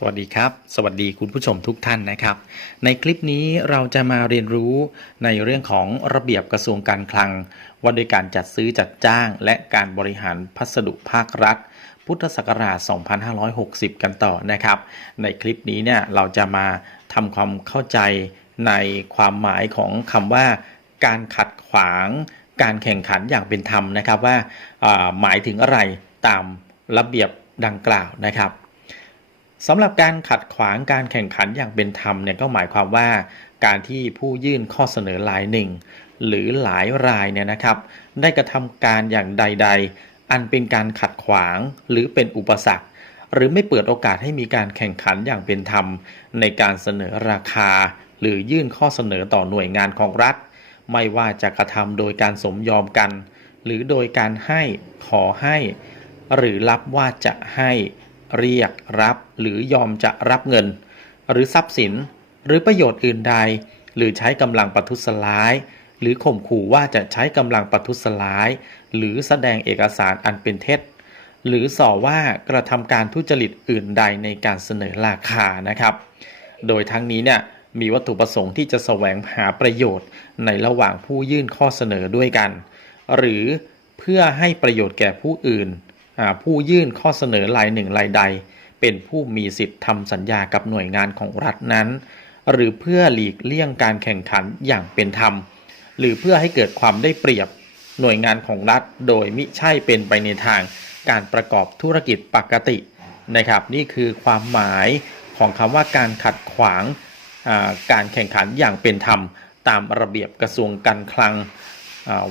สวัสดีครับ สวัสดีคุณผู้ชมทุกท่านนะครับ ในคลิปนี้เราจะมาเรียนรู้ในเรื่องของระเบียบกระทรวงการคลัง ว่าด้วยการจัดซื้อจัดจ้าง และการบริหารพัสดุภาครัฐ พุทธศักราช 2560 กันต่อนะครับ ในคลิปนี้เนี่ยเราจะมาทำความเข้าใจในความหมายของคำว่า การขัดขวาง การแข่งขันอย่างเป็นธรรมนะครับว่าอ่าหมายถึงอะไรตามระเบียบดังกล่าวนะครับ สำหรับการขัดขวางการแข่งขันอย่างเป็นธรรมเนี่ยก็หมายความว่าการที่ผู้ยื่นข้อเสนอรายหนึ่ง หรือหลายรายเนี่ยนะครับ ได้กระทำการอย่างใด ๆ อันเป็นการขัดขวางหรือเป็นอุปสรรค หรือไม่เปิดโอกาสให้มีการแข่งขันอย่างเป็นธรรม ในการเสนอราคา หรือยื่นข้อเสนอต่อหน่วยงานของรัฐ ไม่ว่าจะกระทำโดยการสมยอมกัน หรือโดยการให้ขอให้ หรือรับว่าจะให้ เรียกรับ หรือยอมจะรับเงิน หรือทรัพย์สิน หรือประโยชน์อื่นใด หรือใช้กำลังประทุษร้าย หรือข่มขู่ว่าจะใช้กำลังประทุษร้าย หรือแสดงเอกสารอันเป็นเท็จ หรือส่อว่ากระทำการทุจริตอื่นใดในการเสนอราคานะครับ โดยทั้งนี้เนี่ยมีวัตถุประสงค์ที่จะแสวงหาประโยชน์ในระหว่างผู้ยื่นข้อเสนอด้วยกัน หรือเพื่อให้ประโยชน์แก่ผู้อื่น ผู้ยื่นข้อเสนอรายหนึ่งรายใด เป็นผู้มีสิทธิ์ทำสัญญากับหน่วยงานของรัฐนั้น หรือเพื่อหลีกเลี่ยงการแข่งขันอย่างเป็นธรรม หรือเพื่อให้เกิดความได้เปรียบหน่วยงานของรัฐ โดยมิใช่เป็นไปในทางการประกอบธุรกิจปกตินะครับ นี่คือความหมายของคำว่าการขัดขวางการแข่งขันอย่างเป็นธรรม ตามระเบียบกระทรวงการคลัง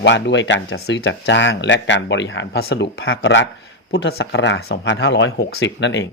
ว่าด้วยการจัดซื้อจัดจ้าง และการบริหารพัสดุภาครัฐ พุทธศักราช 2560 นั่นเอง